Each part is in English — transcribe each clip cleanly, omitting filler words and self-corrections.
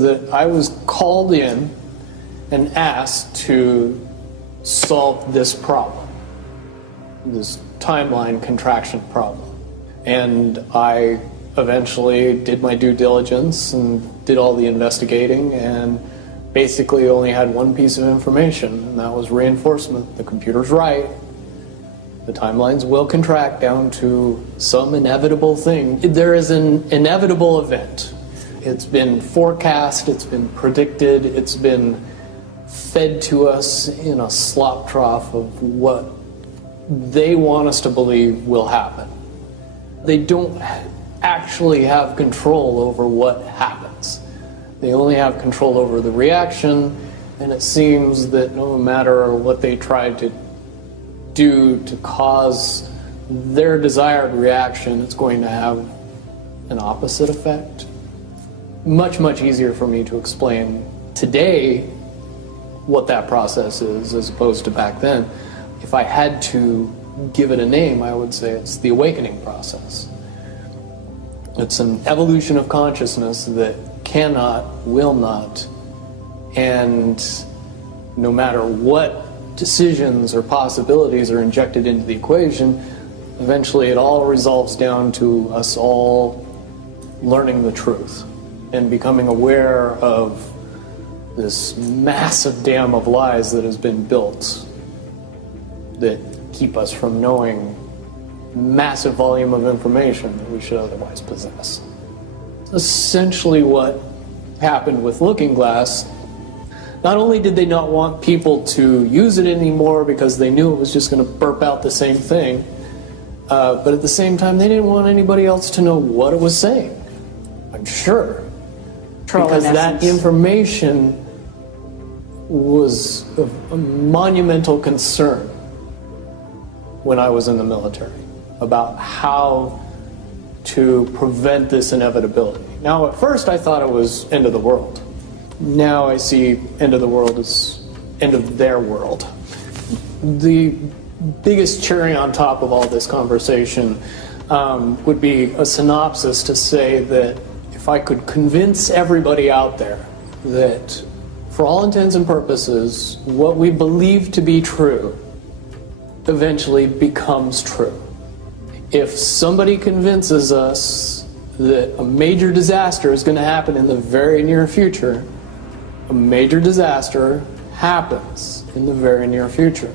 That I was called in and asked to solve this problem, this timeline contraction problem. And I eventually did my due diligence and did all the investigating and basically only had one piece of information, and that was reinforcement. The computer's right. The timelines will contract down to some inevitable thing. There is an inevitable event. It's been forecast, it's been predicted, it's been fed to us in a slop trough of what they want us to believe will happen. They don't actually have control over what happens. They only have control over the reaction, and it seems that no matter what they try to do to cause their desired reaction, it's going to have an opposite effect. Much, much easier for me to explain today what that process is as opposed to back then. If I had to give it a name, I would say it's the awakening process. It's an evolution of consciousness that cannot, will not, and no matter what decisions or possibilities are injected into the equation, eventually it all resolves down to us all learning the truth and becoming aware of this massive dam of lies that has been built that keep us from knowing massive volume of information that we should otherwise possess. Essentially what happened with Looking Glass, not only did they not want people to use it anymore because they knew it was just going to burp out the same thing, but at the same time they didn't want anybody else to know what it was saying. I'm sure. Because that information was of a monumental concern when I was in the military about how to prevent this inevitability. Now, at first I thought it was end of the world. Now I see end of the world as end of their world. The biggest cherry on top of all this conversation would be a synopsis to say that if I could convince everybody out there that for all intents and purposes, what we believe to be true eventually becomes true. If somebody convinces us that a major disaster is going to happen in the very near future, a major disaster happens in the very near future.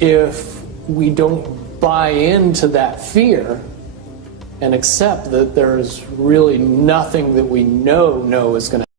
If we don't buy into that fear and accept that there's really nothing that we know is going to